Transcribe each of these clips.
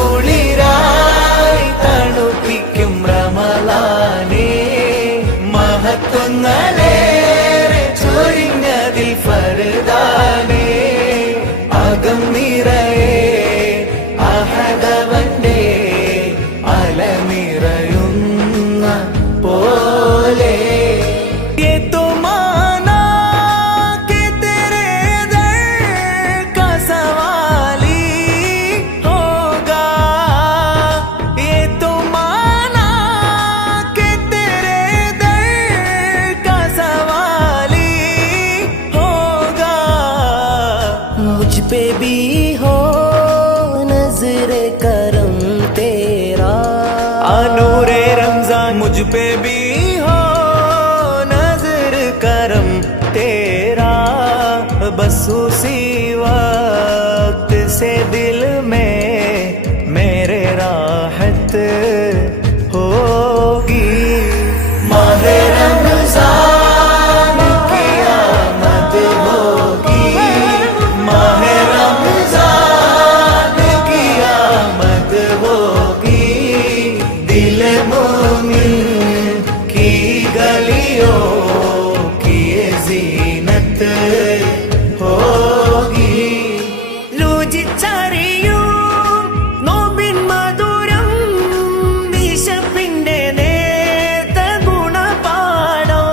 കുളിരായി തണുപ്പിക്കും റമളാനേ, മഹത്വങ്ങളേറെ ചൊരിഞ്ഞതിൽ ഫർദാനേ, അകം നിറയെ അഹദവന്റെ അലനിറയുന്ന പോലെ. मुझ पे भी हो नजरे करम तेरा, नूरे रमजान मुझ पे भी हो नजर करम तेरा, बस उसी वक्त से दिल में मेरे राहत होगी. माहे रमजान की आमद होगी, माहे रमजान की आमद होगी, दिल मोमिन की गलियों की ये जीनत होगी. രുചിച്ചറിയൂ നോമ്പിൻ മധുരം, വിശപ്പിന്റെ നേർത്ത ഗുണപാഠം,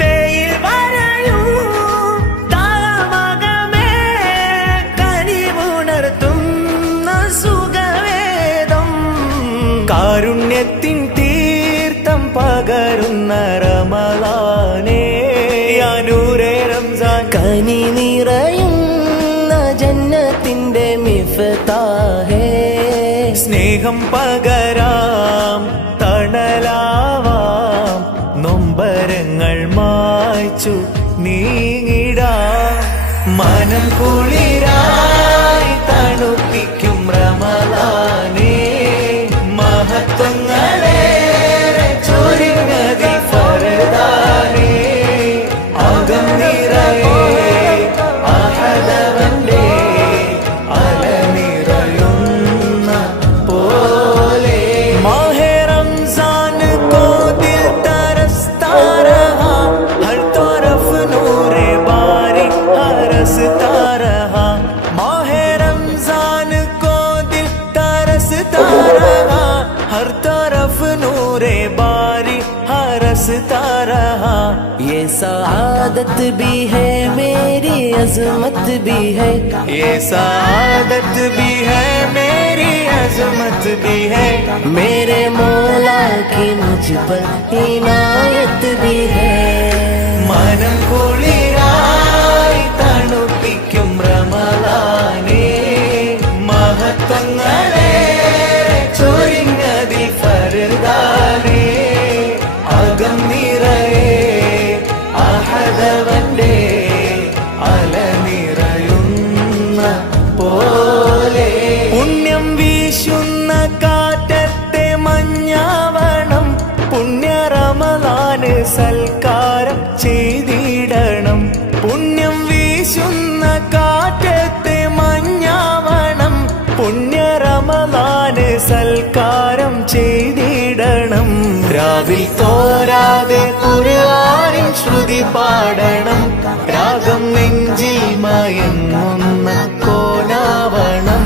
വെയിൽ വരയൂ താമകമേ കനിവുണർത്തുന്ന സുഖവേദം, കാരുണ്യത്തിൻ തീർത്ഥം പകരുന്ന റമളാനേ, യാ നൂറേ റംസാൻ കനി നിറയുന്ന ജന്നത്തിന്റെ മിഫ്താഹേ, സ്നേഹം പകരാം തണലാവാം, നൊമ്പരങ്ങൾ മായ്ച്ചു നീങ്ങിടാം, മനം കുളിരായി തണുപ്പിക്കും റമളാനേ, മഹത്വങ്ങളേറെ ചൊരിഞ്ഞതിൽ ഫർദാനേ, അകം നിറയെ അഹദവന്റെ അലനിറയുന്ന പോലെ. माहे रमजान को दिल तरसता रहा, हर तरफ नूरे बारी हरसता रहा, माहे रमजान को दिल तरसता रहा, हर तरफ नूरे बारी हरसता रहा. ये सआदत भी है मेरी अजमत भी है, ये सादत भी है मेरी अजमत भी है, मेरे मौला की मुझ पर इनायत भी है. മനം കുളിരായി തണുപ്പിക്കും റമളാനേ, മഹത്വങ്ങളേറെ ചൊരിഞ്ഞതിൽ ഫർദാനേ, അകം നിറയെ അഹദവന്റെ അലനിറയുന്ന പോലെ. പുണ്യം വീശുന്ന കാറ്റത്തെ മഞ്ഞാവണം, പുണ്യ റമളാന് സൽക്കാരം ചെയ്തിടണം, പുണ്യം വീശുന്ന കാറ്റത്തെ മഞ്ഞാവണം, പുണ്യ റമളാന് സൽക്കാരം ചെയ്തിടണം, രാവിൽ തോരാതെ ഖുർആനിൻ ശ്രുതി പാടണം, രാഗം നെഞ്ചിൽ മയങ്ങുന്ന കോനാവണം.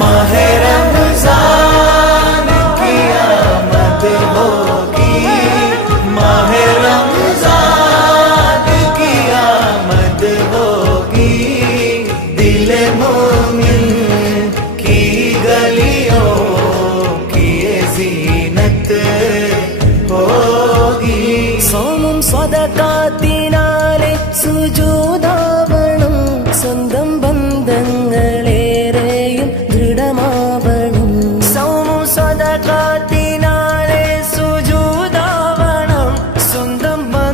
മാഹെ റംസാൻ की आमद होगी, माहे रमजान की आमद होगी, दिल मोमिन की गलियों की ये जीनत होगी. സോമും സ്വദഖാത്തി